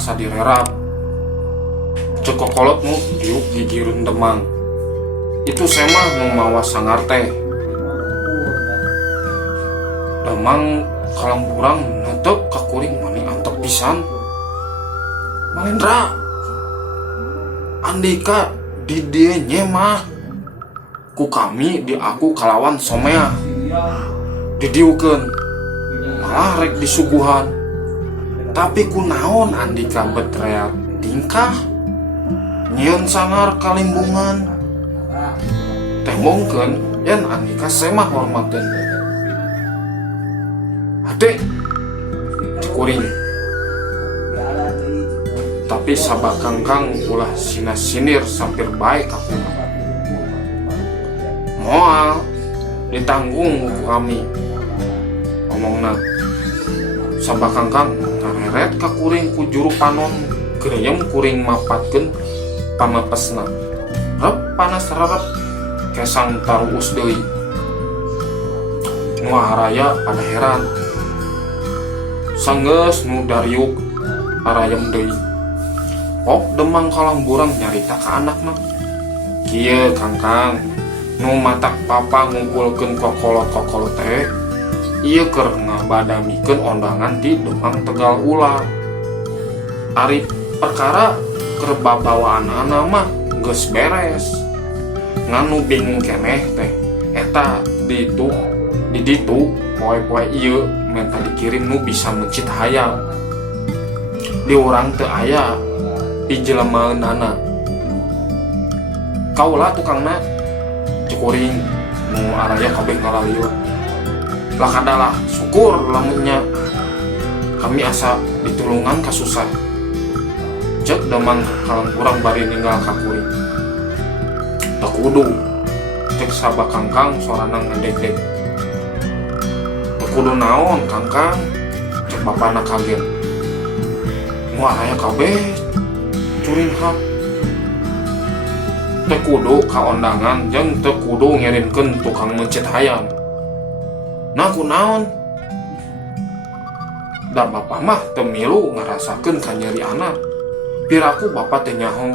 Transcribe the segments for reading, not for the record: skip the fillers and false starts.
asa direrap. Cek kokolot nu diuk gigireun Demang. Itu semah nu mawa sangar teh. Demang kalamburang netep ka kuring mani antep pisan. Malendra, andika di dieu nyemah ku kami di aku kalawan somea didiukeun malah rek disuguhan. Tapi kunaon andika betreat tingkah nyieun sangar kalimbungan teh mungkin yen andika semah hormateun hade cekuring. Tapi sabakangkang ulah sina-sinir sampir baik aku moal ditanggung ku kami ngomongna. Sabakangkang ngareret ka kuring ku juru panon geuyem kuring mapatkeun pamepesna rep panas rerep kesang taruus deui. Nu araya pada heran sanggeus nu dariuk arayem deui. Pok Demang kalamburang nyarita ka anakna, kieu Kangkang nu matak papa ngumpulkeun kokolot-kokolot teh ieu keur ngabadamikeun ondangan di Demang Tegal Ular. Ari perkara keur babawaan-ana mah geus beres. Nganu bingung keneh teh eta di ditu poe-poe ieu menta dikirim nu bisa mencit hayam. Di urang teu aya pijelemaeunana. Kaula tukangna cekuring nu araya kabeh ngalalieur. Lah kadalah syukur lamunnya kami asa ditulungan kasusah. Cek Demang kalamburang bari ninggal ka kuring. Teu kudu cek sabakangkang sorana ngedek-dek. Teu kudu naon Kangkang, cek bapana kaget. Nu araya kabeh curing hak. Teu kudu ka ondangan jeung teu kudu ngirimkeun tukang mencit hayam. Nah kunaon? Da bapa mah teu milu ngarasakeun ka nyeri anak. Piraku bapa teh nyaho.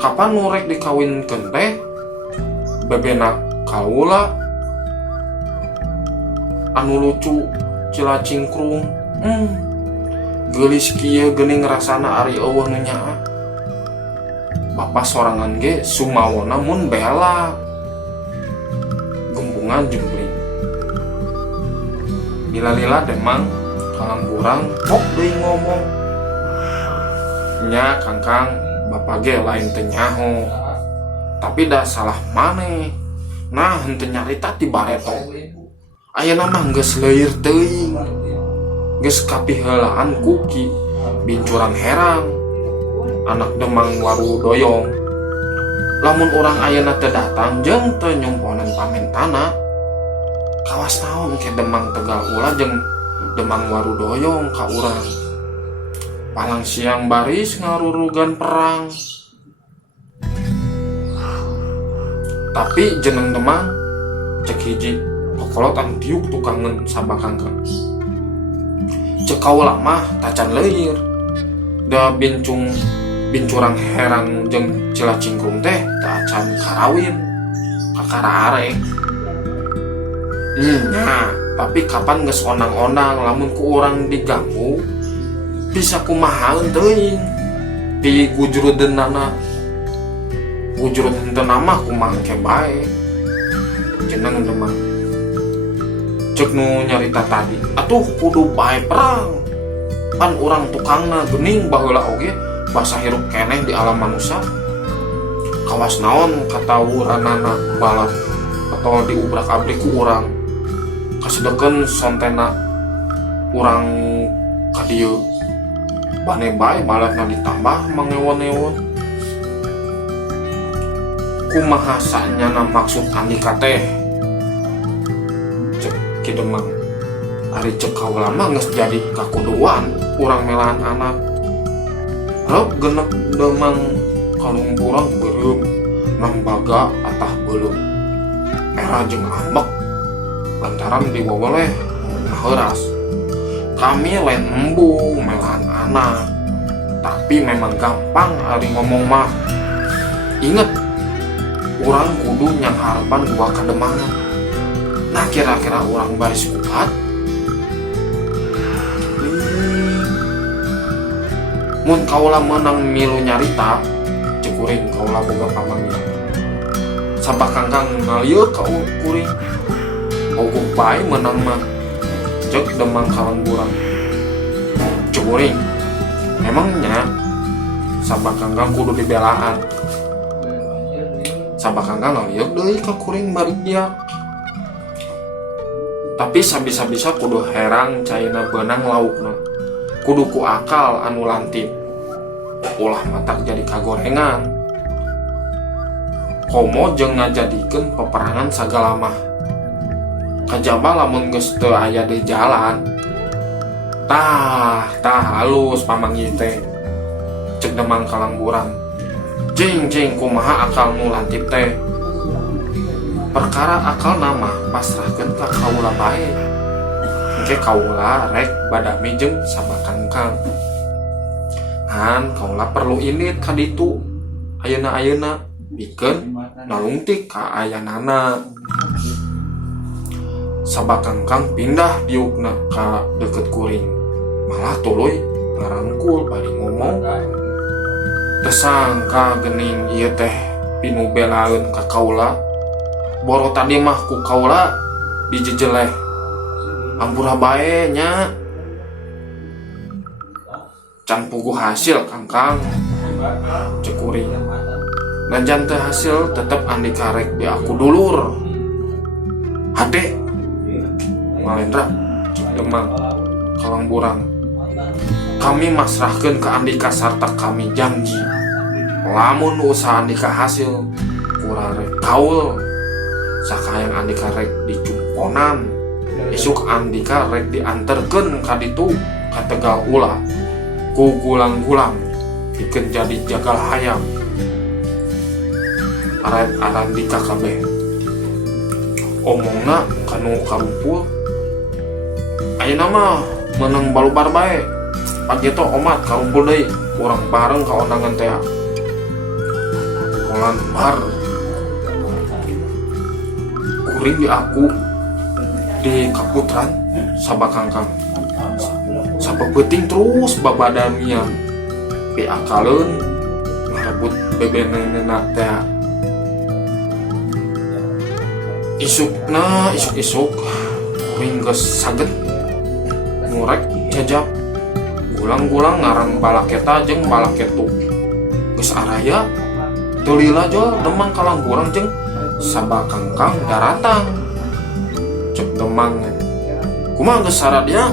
Kapan nu rek dikawinkeun teh? Bebena kaula anu lucu cilacingkrung. Geulis kieu geuning rasana ari eueuh nu nyaa. Bapa sorangan ge sumawona mun bela. Gembungan jumbling. Lila-lila Demang kalamburang pok deui ngomong. Nya Kangkang, bapa ge lain teu nyaho. Tapi da salah maneh. Nah henteu nyarita ti bareto. Ayeuna mah geus leuir teuing. Geus kapiheulaan ku Ki Bincurang Herang, anak Demang Warudoyong. Lamun urang ayeuna teu datang jeung teu nyumponan pamentana, kawas naon ke Demang Tegal Ular jeung Demang Warudoyong ka urang. Palang siang baris ngarurugan perang. Tapi jeneng Demang cek hiji kokolot anu diuk tukangeun sabakangkang. Cek kaula mah tacan leuir. Da Bincurang Herang jeung Cilacingkrung teh teu acan karawin kakara arek. Nah, tapi kapan geus onang-onang lamun ku urang diganggu bisa kumahaeun teuing ti gujrudeunana. Gujrud henteu mah kumaha ke bae. Jeneng Demang. Cek nu nyarita tadi, atuh kudu bae perang. Pan urang tukangna geuning baheula oge basa hirup keneh di alam manusia. Kawas naon katawuranana balap atau diubrak-abrik ku urang. Kasedeken sontena urang ka dieu. Bane bae balatna ditambah mangewon-ewon. Kumaha sanyana maksud andika teh? Cek Ki Demang. Ari cek kaula mah geus jadi kakuduan urang melahan anak. Rep genep Demang kalungkurang beureum nembaga atah beuleuh. Era jeung ambek lantaran diweweleh ngaheuras. Kami lain embung melahan anak. tapi memang gampang ari ngomong mah. Ingat, orang kudu nyang harapan gua kademangan. Nah kira-kira orang baris kuat. Mun kaula menang milu nyarita, cekuring kaula boga pamangnya. Sabak kangkang ngalieu ka kuring. Ogok bae menang mah. Cek demang Kalangburang. Cekuring. Memangnya sabak kangkang kudu dibelaan. Sabak kangkang ngalieu deui ka kuring bari dia. Tapi sabisa-bisa kudu herang caina beunang laukna. Kudu ku akal anu lantip. Ulah matak jadi kagorengan. Komo jeung ngajadikeun peperangan sagala mah. Kajaba lamun geus teu aya di jalan. Tah halus pamanggi teh. Cek demang Kalangburang. Jeng kumaha akalmu lantip teh. Perkara akal nama pasrahkeun ka kaula bae. Engke kaula rek badami jeung sabak kangkang. Han kaula perlu init ka ditu. Ayeuna pikeun nalungtik ka ayanana. Sabak kangkang pindah diukna ka deket kuring. Malah tuluy ngarangkul bari ngomong. Teu sangka geuning ieu teh pinu belaeun ka kaula. Boro tadi mah ku kaula dijejeleh. Ampura bae nya. Can puguh hasil kangkang. Cek kuring. Najan teu hasil tetep Andika rek di aku dulur. Hade. Malendra cek demang Kalangburang. Kami masrahkeun ke Andika sarta kami janji. Lamun usaha Andika hasil kurang rek kaul. Sakayang Andika rek dicumponan. Isuk Andika rek dianterkeun ka ditu ka Tegal ulah. Ku gulang-gulang pikeun jadi jagal hayam. Aret Andika kabeh. Omongna kanu karumpul. Ayeuna mah meunang balubar bae. Pagi to omat karumpul deui urang bareng ka ondangan teh. Kolan bar. Kuring di aku di kaputran sabak kangkang. Sabak peuting terus babadamian. Pi akaleun ngarebut bebenenna teh. Isuk kuring geus saged ngurek jajab. Gulang-gulang ngarang balaketa jeung balaketu. Geus araya teu lila jol demang Kalangburang jeung sabak kangkang daratang. Cek demang. Kumaha geus saradia?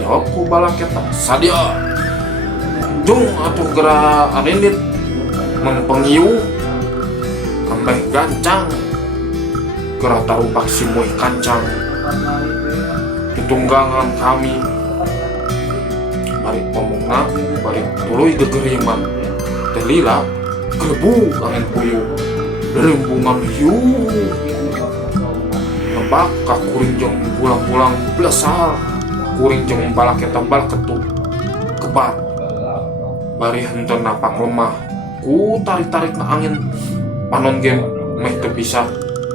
Jawab ku balaketa. Sadia. Jung atuh geura arendit mengpengiu. Ambeh gancang. Geura tarupak simuih kancang. Ditunggangan kami. Bari omongna bari tuluy gegeriman. Teh lila gelebu angin puyuh. Rembungan hiu. Nebak ka kuring jeung pulang-pulang blesar. Kuring jeung balaketa balaketu kebat. Bari henteu napak lemah. Ku tarik-tarikna angin. Panon gen meh teu bisa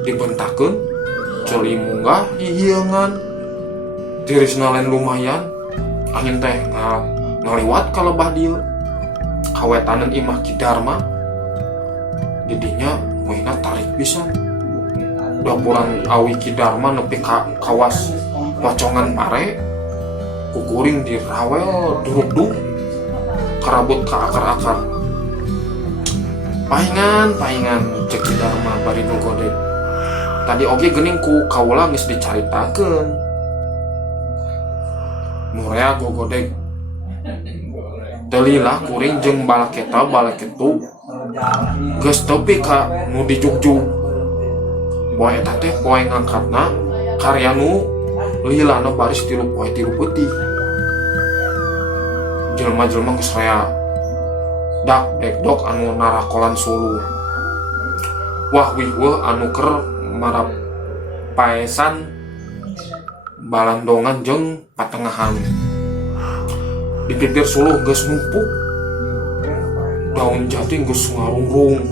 dibentakeun. Ceuli munggah hihiangan. Tirisna lain lumayan. Angin teh ngaliwat ka lebah dieu. Kawetaneun imah Ki Darma. Didinya moina tarik pisan. Dapuran awi Ki Darma nepi ka kawas wacongan pare. Kukuring dirawel duruk-duruk. Karabut ka akar-akar. Pahingan cek Ki Darma bari gogodeg. Tadi oge geuning ku kaula geus dicaritakeun. Murea gogodeg. Teu lila kuring jeung balaketu geus tepi ka nu dijugjug. Poe eta teh poe ngangkatna karya nu lilana baris 3 poe 3 peuting. Jelema-jelema geus rea dak dekdok anu narakolan sulu. Wah wih anu keur marap paesan balandongan jeung patengahan. di bibir suluh geus numpuk, daun jati geus ngarungrung,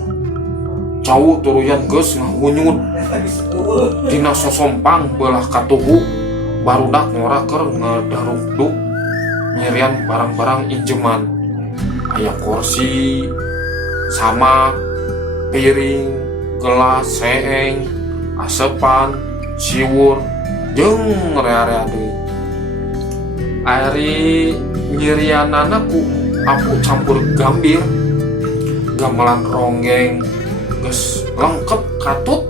cau turuyan geus ngahunyut, dina sosompang belah katuhu barudak ngora keur ngadarugdug nyerian barang-barang injeman, aya kursi, samak, piring, gelas, seeng, asepan, siwur, jeung rea-rea deui. Ari nyirianana ku apu campur gambir, gamelan ronggeng, geus lengkep katut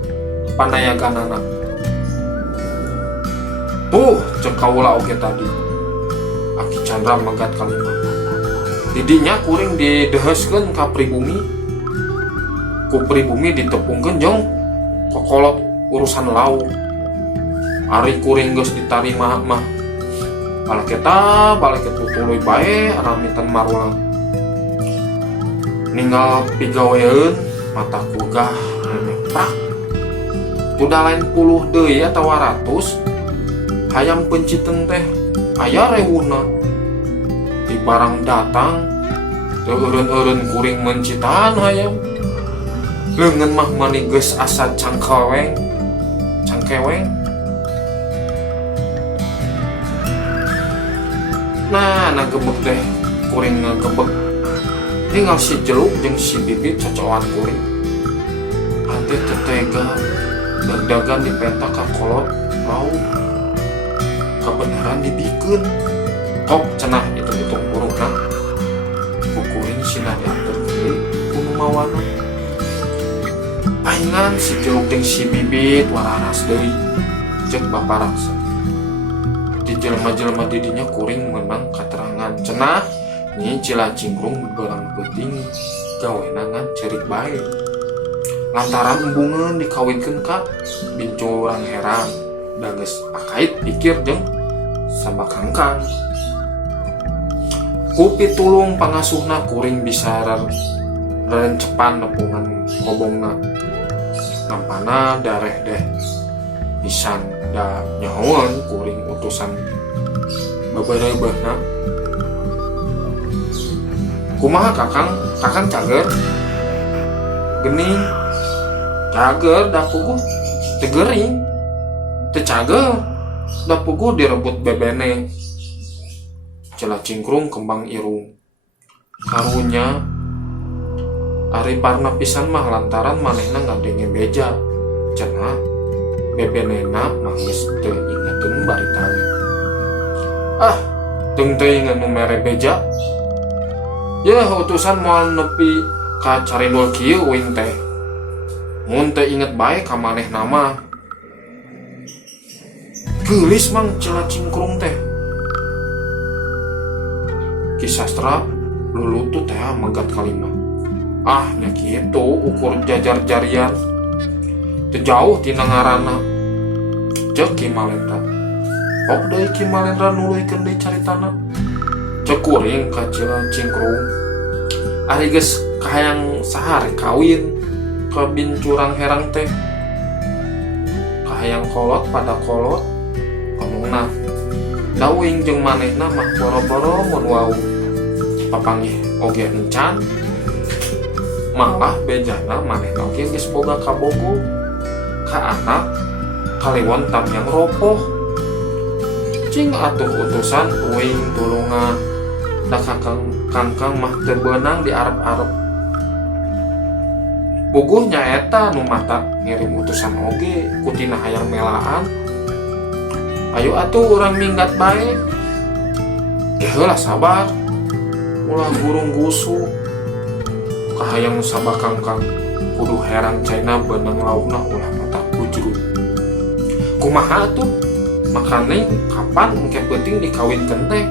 panayaganana. Tuh cek kaula oge tadi. Aki Chandra megat kalimat. Didinya kuring dideheskeun ka pribumi. Ku pribumi ditepungkeun jeung kokolot urusan lauk. Ari kuring geus ditarima mah balik itu tuluy bae aramitan marulang. Ninggal pigaweun mata kugah neprak. Udah lain puluh deui atawa ratus hayam penciteun teh aya rewuna. Di barang datang teu eureun-eureun kuring mencitaan hayam. Leungeun mah mani geus asa cangkeweng. Nah gebek deh kuring ngegebek. Tinggal si jeluk jeung si bibit cocokan kuring. Hati tetega dagdagan dipentak ka kolot mau kebenaran dibikeun. Tok cenah hitung-hitung burukna. Ku kuring cenah diatur deui ku nu mawana. Paingan si jeluk jeung si bibit wararas deui cek baparaksa. Di jelema-jelema didinya kuring menang katerangan cenah nyi Cilacingkrung beurang peuting gawena ngan cerik bae. Lantaran embungeun dikawinkeun ka bincurang herang da geus akait pikir jeung sabakangkang. Ku pitulung pangasuhna kuring bisa rencepan nepungan hobongna. Nampana dareh deh pisan da nyahoan kuring utusan babareubahna. Kumaha kakang cager gening cager da puguh teu geuring teu cager da puguh direbut bebene. Cilacingkrung kembang irung karunya ari parna pisan mah lantaran manehna ngadenge beja cenah bebenena mah geus teu ingeteun bari tawe. Teung teuing anu mere beja. Ya utusan moal nepi ka carindul kieu uing teh. Mun teu inget bae ka manehna mah. Geulis mang Cilacingkrung teh. Ki sastra lulutu teh megat kalimat. Nya kitu ukur jajar jarian. Teu jauh tina ngaranna. Cek Ki Malendra. Pok deui Ki Malendra nuluykeun deui caritana. Cek kuring ka Cilacingkrung. Ari geus kahayang sahare kawin ka bincurang herang teh. Kahayang kolot pada kolot. Omongna dawing jeung manehna mah boro-boro mun wau papanggih oge encan. Malah bejana manehna oge geus boga kabogo ka anak kaliwon tamyang ropoh. Cing atuh utusan uing tulungan da kangkang mah teu beunang di arep-arep. Puguh nyaeta nu mata ngirim utusan oge kutina hayang melaan. Ayo atuh urang minggat bae. Heulah sabar. Ulah gurung gusu. Kahayang sabakangkang kudu herang caina beunang laukna ulah mata bujrut. Kumaha atuh? Makane kapan engke penting dikawinkeun teh?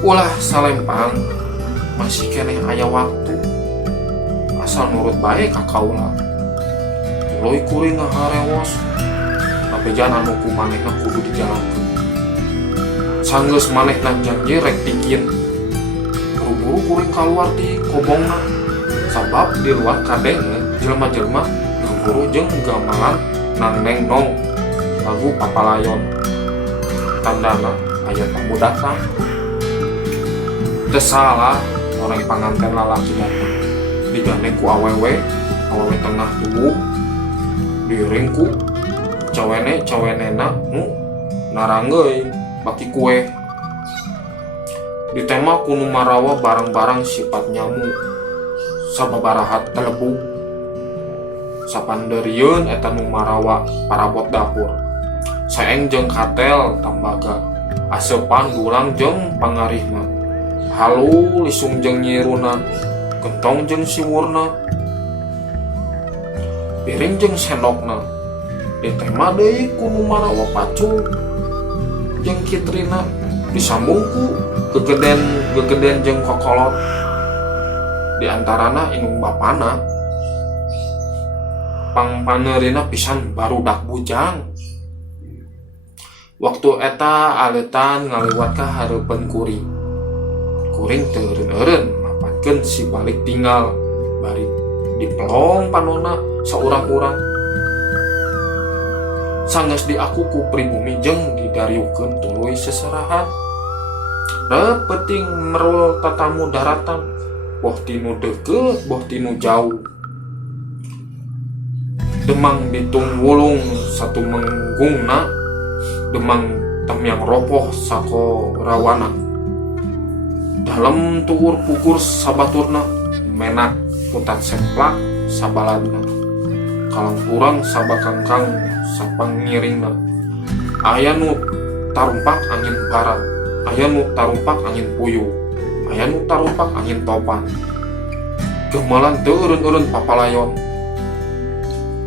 Ulah salempang masih keneh aya waktu. Asal nurut bae ka kaula. Tuluy kuring ngaharewos. Bejan anu ku manehna kudu dijalankeun. Sanggeus manehna janji rek bikin. Buru-buru kuring kaluar di kobongna. Sabab di luar kadeng jelema-jelema ngeguru jeung gamelan nangneng nong lagu papalayon. Tandana aya tamu datang. Tersalah orang panganten lalaki datang digandeng ku awewe tengah tubuh diring ku cawenena naranggeun baki kue ditema ku nu marawa barang-barang sifat nyamu sababarahat telebuk sapandeurieun eta nu marawa parabot dapur saeng jeung katel tambaga asepan dulang jeung pangarihna halu lisung jeung nyiruna gentong jeung siwurna piring jeung sendokna ditema deui ku nu marawa pacul jeung kitrina disambung ku gegeden jeung kokolot diantarana inung bapana pangpaneurina pisan barudak bujang. Waktu eta aletan ngaliwat ka hareupeun kuring teu eureun-eureun mapatkeun si balik tinggal bari dipelong panonna saurang-urang sanggeus diaku ku pribumi jeung didariukeun tuluy seserahan repeuting merul tatamu daratan boh tinu deukeut boh tinu jauh demang ditung wulung satu menggungna demang temyang ropoh sako rawana dalam tuur pukur sabaturna menak putat semplak sabaladna kalang kurang sabakangkang sapangiringna aya nu tarumpak angin barat aya nu tarumpak angin puyuh aya nu tarumpak angin topan gemelan teu eureun-eureun papalayon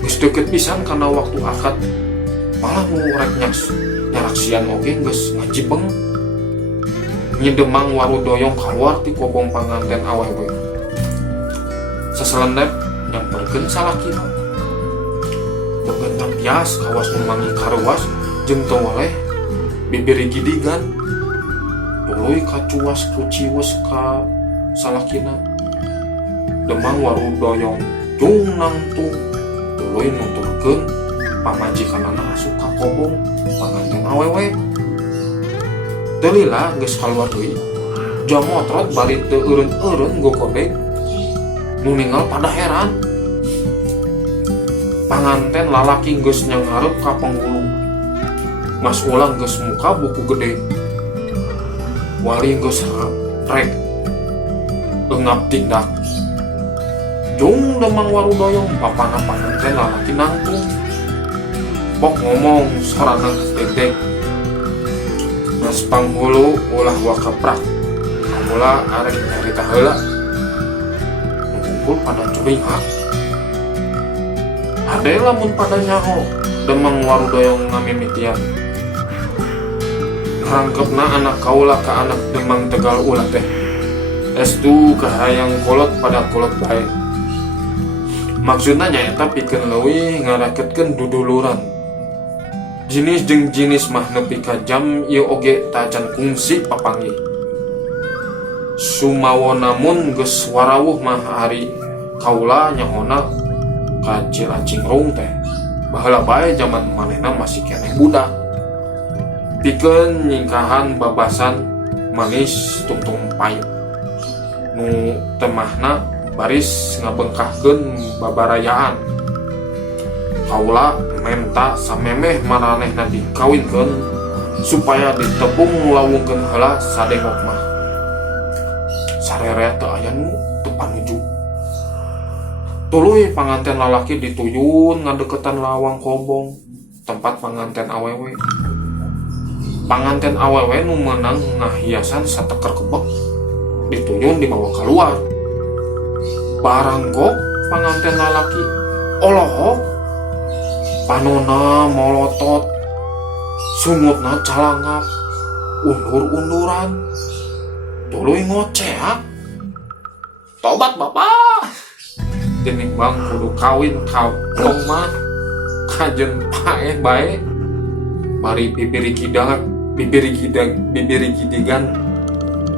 geus deukeut pisan kana waktu akad malah nu rek nyaraksian oge geus ngajibeng nyedemang warudoyong kaluar ti kobong panganten awewe saselendep nyamperkeun salakina bebentak tias kawas nu mangi karuas jeung teu waleh bibiri gidigan tuluy kacuas kuciwes ka salakina demang warudoyong jung nangtung tuluy nuturkeun pamajikanana asup ka kobong panganten awewe teu lila geus kaluar deui jam motrot bari teu eureun-eureun gokodeg nu ninggal pada heran panganten lalaki geus nyangarep ka penghulu mas ulang geus muka buku gede wali geus rek eungap tindak jung demang warudoyong papana panganten lalaki nangtung pok ngomong sorana deg-deg mas panghulu ulah wakaprak kamula arek nyarita heula ngumpul pada curinghak ade lamun pada nyaho demang warudoyong ngamimitian ngarangkepna anak kaula ka anak demang tegal ulah teh estu kahayang kolot pada kolot bae maksudna nyaeta pikeun leuwih ngaraketkeun duduluran jinis jeung jinis mah nepi ka jam ieu oge tajan kungsi papanggih sumawa namun geus warawuh mah hari kaula nyahona ka Cilacingrung teh baheula bae zaman manehna masih keneh budak pikeun nyingkahan babasan manis tungtung pait nu temahna baris ngabengkahkeun babarayaan kaula menta samemeh maranehna dikawinkeun supaya ditepung ngulawungkeun heula sadengok mah sarere teu aya nu teu panuju tuluy panganten lalaki dituyun ngadeukeutan lawang kobong tempat panganten awewe nu meunang ngahiasan sateker kebek dituyun dibawa keluar baranggok panganten lalaki olohok panona molotot sumutna calangap undur-unduran tuluy ngoceak tobat bapak tinimbang kudu kawin kaplong mah kajen paeh bae bari bibiri gidigan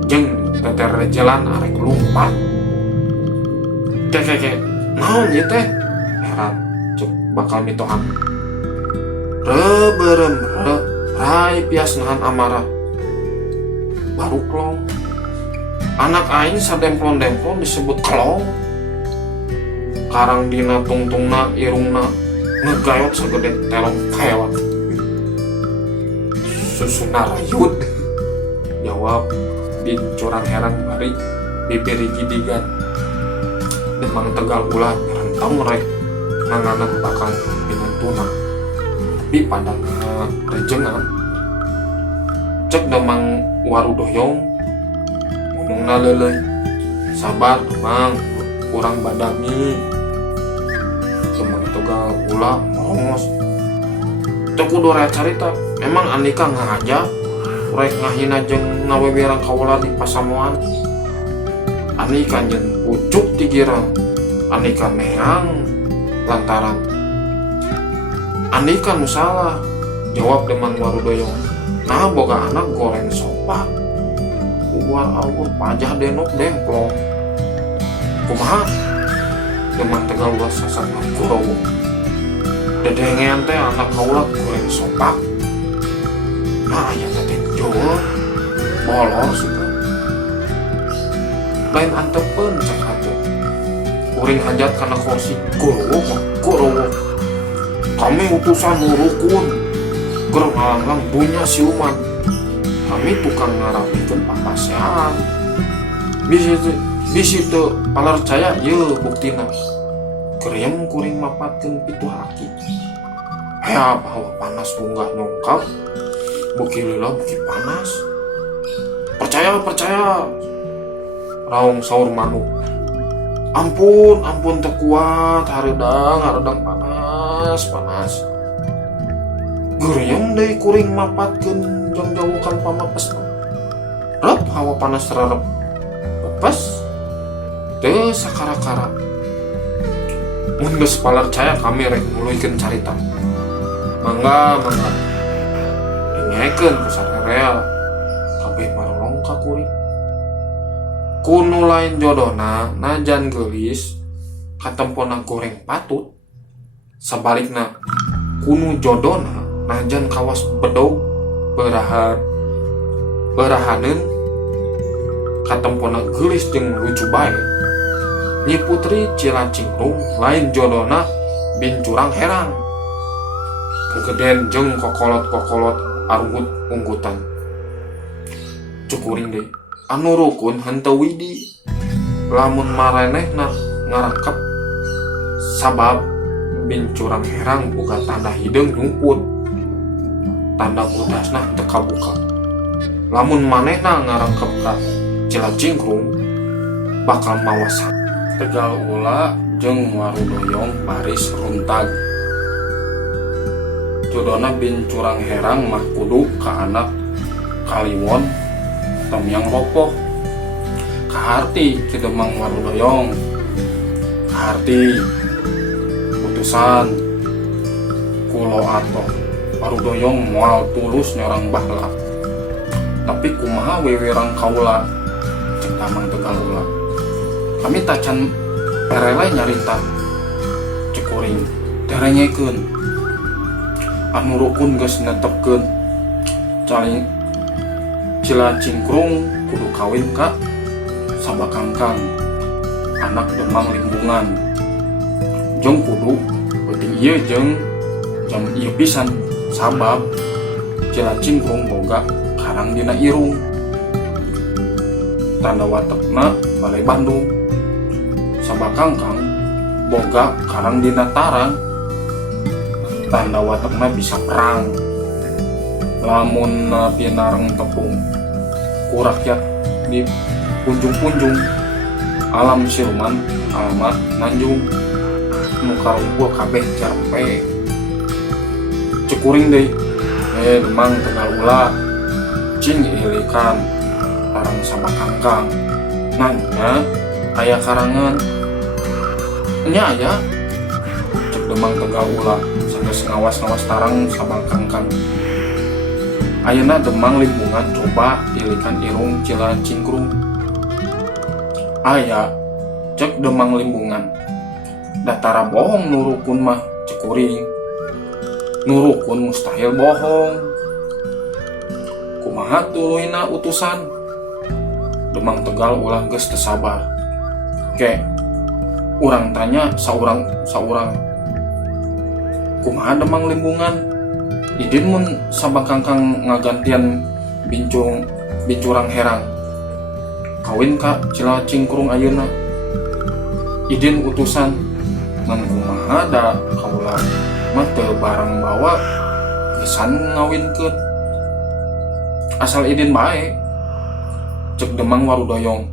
jeung teter jalan arek lumpat kek naon ieu teh heran cek bakal mitohan reberem rai pias nahan amarah baru klong anak aing sademplon-demplon disebut kelong. Karang dina tungtungna irungna ngegayot segede telong kelewat. Susuna rayut, jawab bincurang herang bari bibir gidigan. Demang tegal ulah rentang rek nanganan bakal pinantuna. Tapi pada rejengan cek demang warudoyong ngomongna leuleuy. Sabar demang, kurang badami. Demang tegal ulah ngongos. Cek kudu rek carita. Emang Andika ngahaja rek ngahina jeung ngawewerang kaula di pasamuan. Andika jeung pucuk tigirang. Andika neang lantaran Andika nu salah, jawab Demang Warudoyong. Nah boga anak goreng sopak. Ubar awur pajah denok demplong. Kumaha? Demang tegal ulah sasat kurowo. Dedengean teh anak kaula goreng sopak. Nah aya teh jol bolor suka. Lain antepeun cek hate. Uring hajat kana kursi kurowo. Kami utusan nurukun keur ngalanglang punya siluman. Kami tukang ngarapikeun papasean. Bisi teu palercaya ieu buktina. Kereem kuring mapatkeun pitu haki. Hea bahwa panas munggah nyongkap. Buki lila buki panas. Percaya. Raung saur manuk. Ampun teu kuat hareudang panas. Geureuing deui kuring mapatkeun jeung jauhkan pamapesna. Rep hawa panas rarep. Pepes teu sakara-kara. Mun geus palercaya kami rek muluykeun carita. Mangga. Dengekeun ku sarerea kabeh marolong ka kuring. Kunu lain jodona najan geulis katempona goreng patut. Sabalikna kunu jodona najan kawas bedog berahaneun katempona geulis jeung lucu bae. Nyi Putri Cilacingkrung lain jodona bincurang herang. Kegeden jeung kokolot arunggut unggutan. Cukuring deui. Anu rukun henteu widi. Lamun maranehna ngarangkep sabab bincurang herang boga tanda hideung nyumput. Tanda budasna teu kabuka. Lamun manehna ngarangkep ka Cilacingkrung bakal mawas tegal ula jeung Warudoyong baris runtag. Jodona bincurang herang mah kudu ka anak Kaliwon Temyang Ropoh. Kaharti ki Demang Warudoyong. Kaharti utusan kulo ato Warudoyong moal tulus nyorang baheula. Tapi kumaha wewerang kaula cek Damang tegal ula. Kami tacan perele nyarita cekuring derengekeun. Anu rukun geus netepkeun Cilacingkrung kudu kawin ka Sabakangkang anak Demang Limbungan. Jeung kudu penting ieu jeung jam ieu pisan sabab Cilacingkrung boga karang dina irung. Tanda watekna Balai Bandung. Sabakangkang boga karang dina tarang. Tanda watekna bisa perang. Lamun pinareng tepung ku rakyat di punjung-punjung alam siluman alamat Nanjung nu karumpul kabeh jarpe. Cukuring deui Demang tegal ula cing ilikan tarang Sabakangkang. Nanya aya karangan nya aya cek Demang tegal ula sageus ngawas-ngawas tarang Sabakangkang. Ayeuna Demang Limbungan coba ilikan irung Cilacingkrung. Aya cek Demang Limbungan. Datara bohong nurukun mah cekuring. Nurukun mustahil bohong. Kumaha tuluina utusan? Demang tegal ulah geus teu sabar. Oke, urang tanya saurang kumaha demang limbungan. Idin mun sabakangkang ngagantian bincurang herang kawin ka Cilacingkrung ayeuna. Idin utusan ngan kumaha da kaula mah teu bareng bawa gesan ngawinkeun. Asal Idin bae, cek Demang Warudoyong.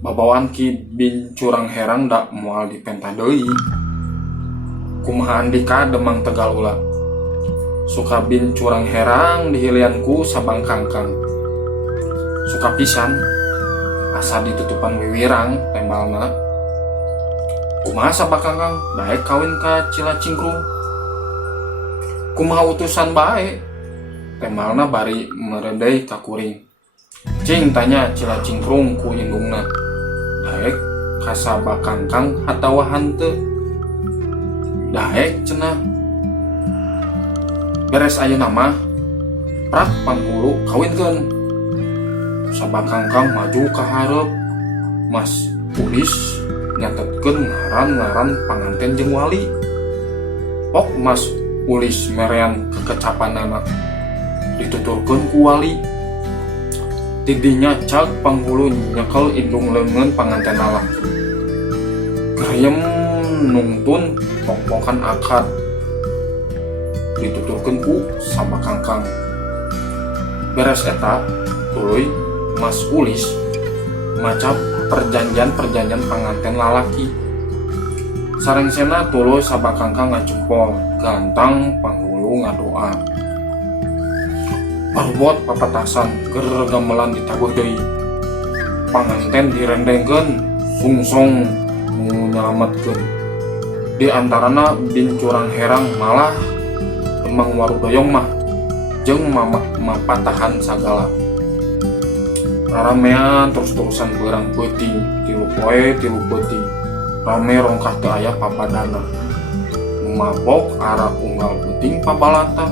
Babawaan ki bincurang herang da moal dipenta deui. Kumaha Andika Demang tegal ulah. Suka bincurang herang dihilianku sabangkangkang. Suka pisan asa ditutupan wiwirang tembalna. Kumaha sabakangkang daek kawin ka Cilacingkrung. Kumaha utusan bae tembalna bari meredai ka kuring. Cing tanya Cilacingkrung ku indungna. Daek ka sabakangkang hatawa hanteu. Daek cenah. Beres ayeuna mah prak panghulu kawinkeun. Sabakangkang maju ka hareup. Mas Ulis nyatetkeun ngaran panganten jeung wali. Pok Mas Ulis merean kekecapanana dituturkeun ku wali. Tidinya cag panghulu nyekel indung leungeun panganten lalaki. Greyem nungtun pok-pokan akad dituturkeun ku sabakangkang. Beres eta tuluy Mas Ulis macap perjanjian panganten lalaki. Sarengsena tuluy sabakangkang ngajempol gantang panghulu ngadoa. Parbot papatasan keur gamelan ditabuh deui. Panganten direndengkeun sungsong nyelametkeun. Di antarana bincurang herang malah Demang Warudoyong mah jeung mapatahan sagala. Ramean terus-terusan beurang peuting, 3 poe 3 peuting. Rame rongkah teu aya papadana. Mabok ara unggal peuting pabalata.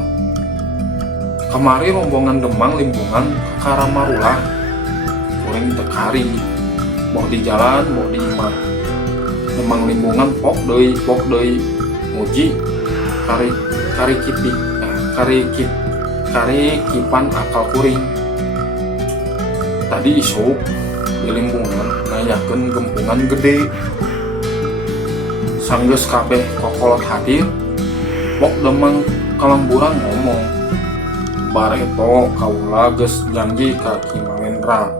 Kamari rombongan Demang limbungan ka Ramarulang. Kuring teu kari. Boh di jalan, boh di imah. Demang limbungan pok deui muji kipan akal kuring. Tadi isuk di limbungan ngayakeun gempungan gede. Sanggeus kabeh kokolot hadir, pok Demang Kalamburang ngomong, bareto kaula geus janji ka Ki Malendra,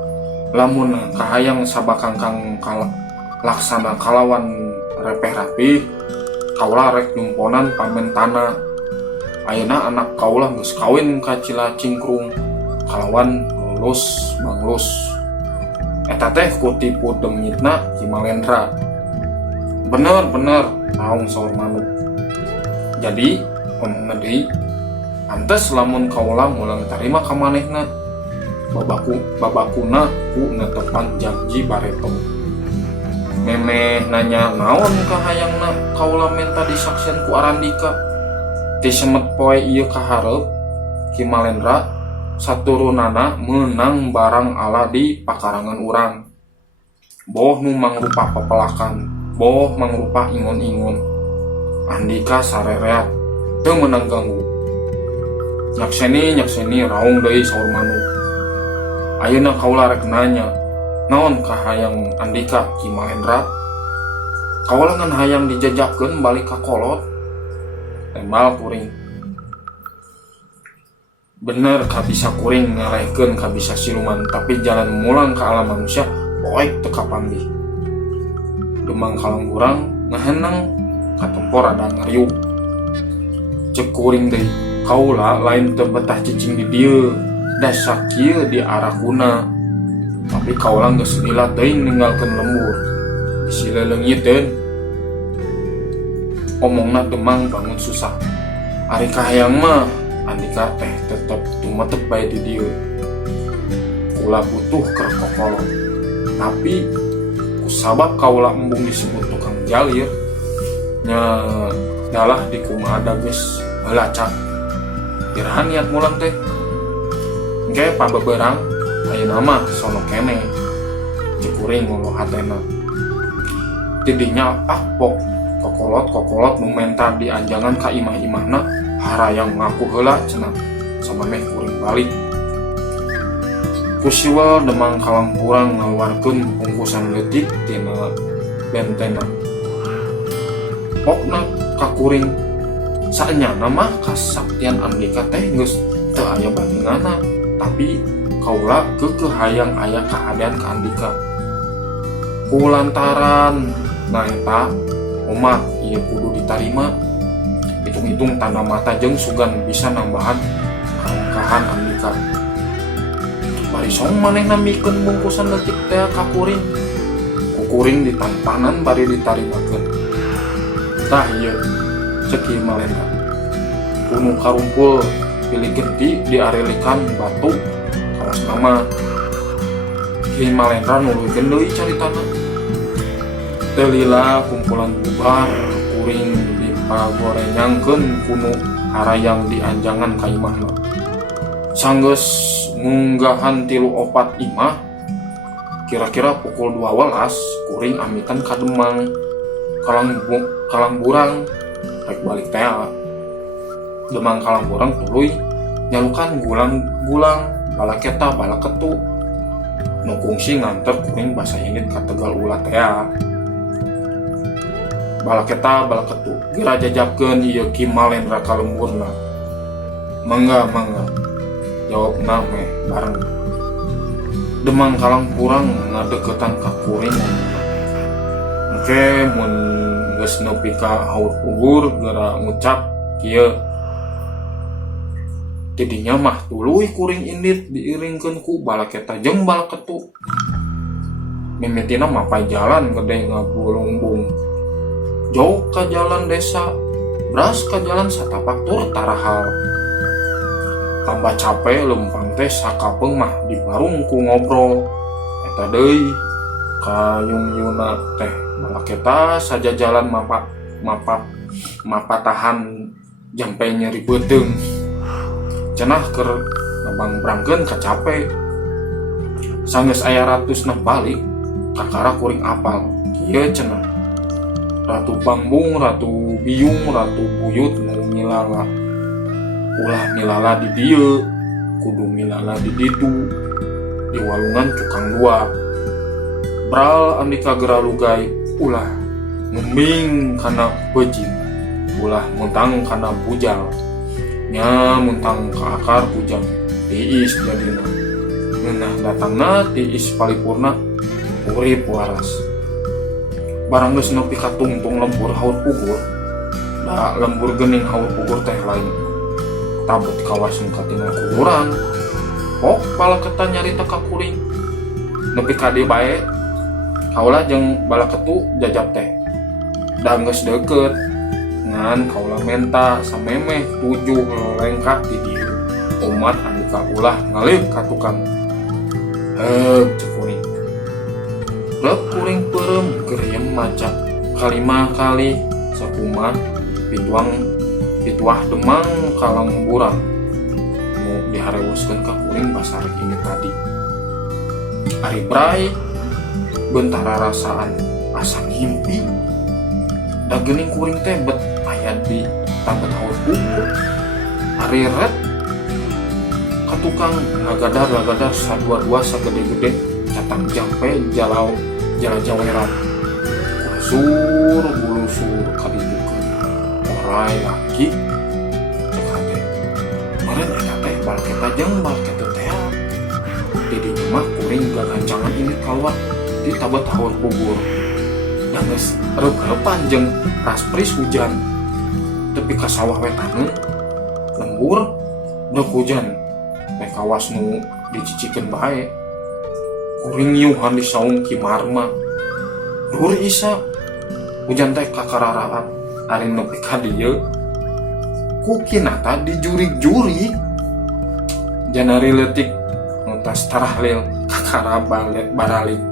lamun kahayang sabakangkang laksana kalawan repeh rapih, kaula rek nyumponan pamentana. Ayeuna anak kaula geus kawin ka Cilacingkrung kalawan lulus banglus. Eta teh ku tipu dengitna Ki Malendra. Bener naung saur manuk. Jadi omongna deui, antes lamun kaula mulang tarima ka manehna. Babakuna ku netepan janji bareto. Memeh nanya naon kahayangna kaula menta disaksieun ku Arandika. Ti semet poe ieu kahareup Ki Malendra saturunana meunang barang ala di pakarangan urang. Boh nu mangrupa papelakan, boh mangrupa ingon-ingon. Andika sarereat teu meunang ganggu. Nyakseni raung deui saur manuk. Ayeuna kaula rek nanya, naon kahayang Andika Ki Malendra? Kaula ngan hayang dijajakeun balik ka kolot. Tembal kuring. Bener kabisa kuring ngarehkeun kabisa siluman, tapi jalan mulang ka alam manusia poek teu kapanggih. Demang Kalamburang ngaheneng katempor rada ngariuk. Cek kuring deui, kaula lain teu betah cicing di dieu, da sakieu di arakuna. Tapi kaula geus lila teuing ninggalkeun lembur. Sileleungiteun. Omongna Demang bangun susah. Ari kahayang mah Andika teh tetep tumetep bae di dieu. Kula butuh keur kokolot. Tapi kusabab kaula embung disebut tukang jalir, nya dalah di kumaha geus lacak. Iraha niat mulang teh. Engke pabeberang ayeuna mah sono keneh. cekuring ngolo hatena. Tidinya pok kokolot mementar di anjangan ka imah-imahna harayang ngaku heula cenah sama meh kuring balik. Kusiwal demang kalamburang ngaluarkeun bungkusan leutik tina bentena. Pokna ka kuring saenyana mah kasaktian Andika teh geus teu aya bandinganna, tapi kaula keukeuh hayang aya kahadean ka Andika. Kulantaran naeta umat ieu kudu ditarima, hitung-hitung tanda mata jeung sugan bisa nambahan kalengkahan Andika. Bari song manehna mikeun bungkusan leutik teh ka kuring. Ku kuring ditampanan bari ditarimakeun. Tah ieu ceuk ieu malena. Gunung karumpul pilih genti diarelikan batu kawas nama. Ki malendra nuluykeun deui caritana. Telila kumpulan bubar kuring dipagorenyangkeun kunu harayang di anjangan ka imahna. Sanggeus munggahan 3-4 imah, kira-kira pukul 12 kuring amitan ka Demang. Kalangburang rek balik teh. Demang Kalangburang tuluy nyalukan gulang-gulang balaketa balaketu nu kungsi nganter kuring basa Indit ka Tegal ulah teh. Balaketa balaketu gira jajabkeun ieu Ki Malendra ka lemburna. Mangga jawabna meh bareng. Demang Kalangburang ngadeukeutan ka kuring. Oke, mun geus nepi ka haur pugur geura ngucap kieu. Tidinya mah tuluy kuring Indit diiringkeun ku balaketa jeung balaketu. Mimitina mapai jalan gede ngabulungbung. Jauh ka jalan desa, beras ka jalan satapak tur tarahal. Tambah capek lempang teh sakapeung mah dibarung ku ngobrol. Eta deui kayung-yuna teh balaketa saja jalan mapatahan jampe nyeri beuteung. Cenah keur ngabang brangkeun kacape. Sanggeus aya ratusna balik, kakara kuring apal. Kieu cenah. Ratu Bambung, Ratu Biyung, Ratu Buyut nu milala. Ulah milala di dieu, kudu milala di ditu. Di walungan tukang dua. Bral Andika geralugay, ulah ngembing kana bejing. Ulah muntang kana bujal. Nya muntang ka akar bujang. Tiis jadina. Ngeunah datangna tiis paripurna urip waras. Barang geus nepi ka tungtung lembur haur pugur, da lembur geuning haur pugur teh lain tabet kawasan katingal kuburan. Pok balaketa nyarita ka kuring. Nepi ka dieu bae, kaula jeung balaketu jajab teh. Da geus deukeut, ngan kaula menta samemeh 7 lengkak di dieu. Umat Andika ulah ngalih ka tukang. Cek kuring. Rep kuring peureum geuriem maca kalima kali sakumat pituah Demang Kalangburang nu diharewoskeun ka kuring basa rek ini tadi. Ari bray bentara rasaan asa ngimpi. Da geuning kuring teh bet aya di tabet haur pugur. Ari ret ka tukang lagadar sadua-dua sagede-gede catang jampe jala-jaweran. Bulusur kadidukeun orai laki cek hate. Meureun eta teh balaketa jeung balaketa teh. Di mah kuring gagancangan ini kaluar di tabet haur pugur. Da geus reup-reupan jeung raspris hujan. Tepi ka sawah wetaneun lembur deuk hujan. Teh kawas nu dicicikeun bae. Kuring nyuhan di saung Ki Marma. Dur isa hujan teh kakararaan. Ari nepi ka dieu ku kinata dijurig-jurig. Janari leutik nu tas tarahlil kakara baralik.